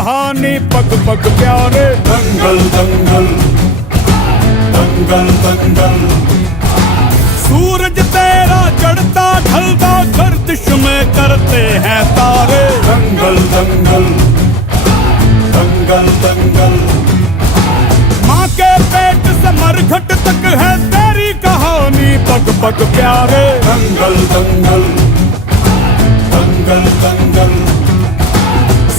कहानी पग पग प्यारे। दंगल दंगल दंगल दंगल। सूरज तेरा चढ़ता ढलता गर्दिश में करते हैं तारे। दंगल दंगल दंगल दंगल। माँ के पेट से मरघट तक है तेरी कहानी पग पग प्यारे। दंगल दंगल दंगल दंगल।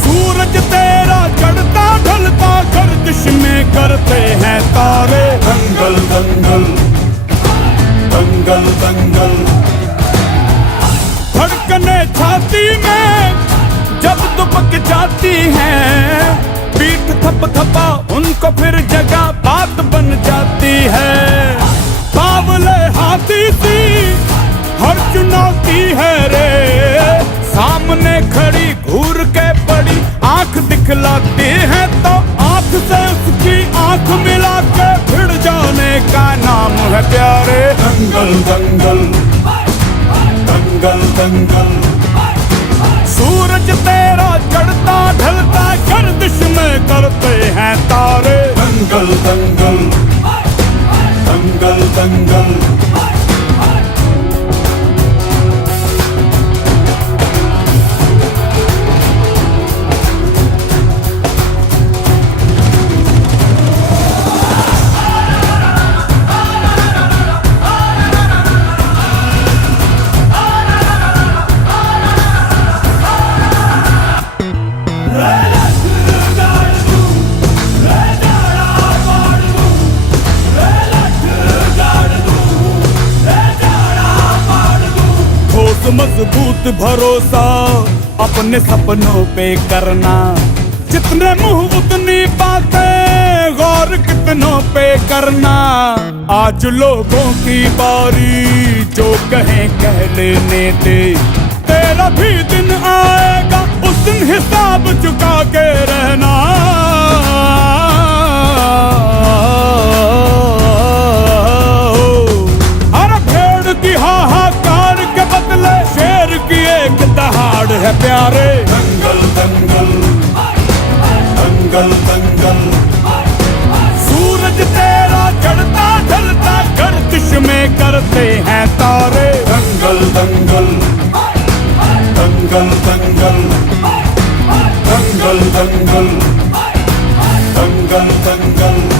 सूरज तेरा चढ़ता ढलता गर्दिश में करते हैं तारे। दंगल दंगल दंगल दंगल। धड़कने छाती में जब दुबक जाती हैं, पीठ थप थपा उनको फिर जगह बात बन जाती है। बावले हाथी सी हर चुनौती है रे, सामने खड़ी घूर के पड़ी आंख दिखलाती है तो आंख से उसकी आंख मिला के भिड़ जाने का नाम है प्यारे। दंगल दंगल दंगल दंगल। सूरज तेरा चढ़ता ढलता गर्दिश में करते हैं तारे। दंगल दंगल दंगल दंगल। मजबूत भरोसा अपने सपनों पे करना, जितने मुंह उतनी बातें गौर कितनों पे करना। आज लोगों की बारी जो कहें कह लेने दे, तेरा भी दिन आएगा उस दिन हिसाब चुका के रहना। अरे भेड़ की हाहाकार के बदले शेर की एक दहाड़ है प्यारे। दंगल दंगल दंगल दंगल। सूरज तेरा चढ़ता ढलता गर्दिश में करते हैं तारे। दंगल दंगल दंगल दंगल दंगल दंगल दंगल दंगल।